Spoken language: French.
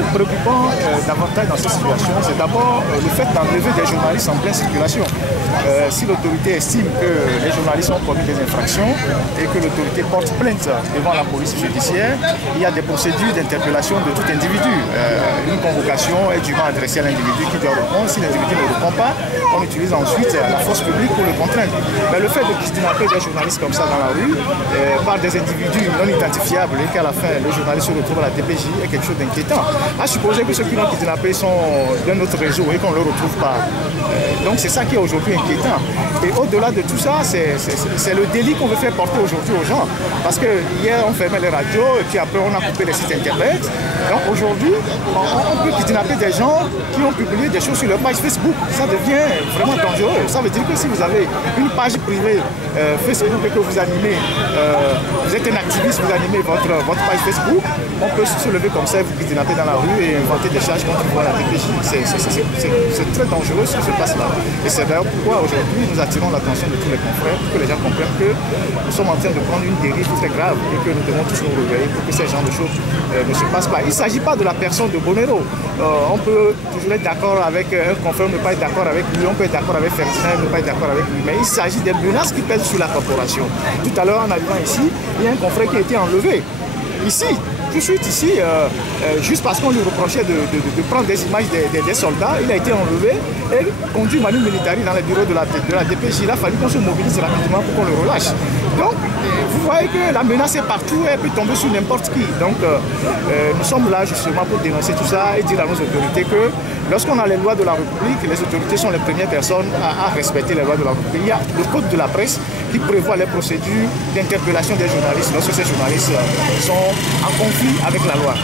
est préoccupant davantage dans cette situation, c'est d'abord le fait d'enlever des journalistes en pleine circulation. Si l'autorité estime que les journalistes ont commis des infractions et que l'autorité porte plainte devant la police judiciaire, il y a des procédures d'interpellation de tout individu. Une convocation est dûment adressée à l'individu qui doit répondre. Si l'individu ne répond pas, on utilise ensuite la force publique pour le contraindre. Mais le fait de kidnapper des journalistes comme ça dans la rue, par des individus non identifiables et qu'à la fin le journaliste se retrouve à la DPJ est quelque chose d'inquiétant. À supposer que ceux qui l'ont kidnappé sont d'un autre réseau et qu'on ne le retrouve pas. Donc c'est ça qui est aujourd'hui inquiétant. Et au-delà de tout ça, c'est le délit qu'on veut faire porter aujourd'hui aux gens. Parce que hier on fermait les radios et puis après on a coupé les sites internet. Donc aujourd'hui, on peut kidnapper des gens qui ont publié des choses sur leur page Facebook. Ça devient vraiment dangereux. Ça veut dire que si vous avez une page privée Facebook et que vous animez, vous êtes un activiste, vous animez votre page Facebook, on peut se lever comme ça, vous kidnapper dans la rue et inventer des charges contre vous à la DPJ. C'est très dangereux ce qui se passe là. Et c'est d'ailleurs pourquoi aujourd'hui nous attirons l'attention de tous les confrères pour que les gens comprennent que nous sommes en train de prendre une dérive très grave et que nous devons tous nous réveiller pour que ces genres de choses ne se passent pas. Il ne s'agit pas de la personne de Bonero. On peut toujours être d'accord avec un confrère, ne pas être d'accord avec lui, on peut être d'accord avec Ferdinand, ne pas être d'accord avec lui, mais il s'agit des menaces qui pèsent sur la corporation. Tout à l'heure, en arrivant ici, il y a un confrère qui a été enlevé. Ici, tout de suite ici, juste parce qu'on lui reprochait de prendre des images des soldats, il a été enlevé et conduit manu militari dans les bureaux de la DPJ. Il a fallu qu'on se mobilise rapidement pour qu'on le relâche. Donc, vous voyez que la menace est partout, elle peut tomber sur n'importe qui. Donc, nous sommes là justement pour dénoncer tout ça et dire à nos autorités que lorsqu'on a les lois de la République, les autorités sont les premières personnes à respecter les lois de la République. Il y a le code de la presse qui prévoit les procédures d'interpellation des journalistes lorsque ces journalistes sont en conflit avec la loi.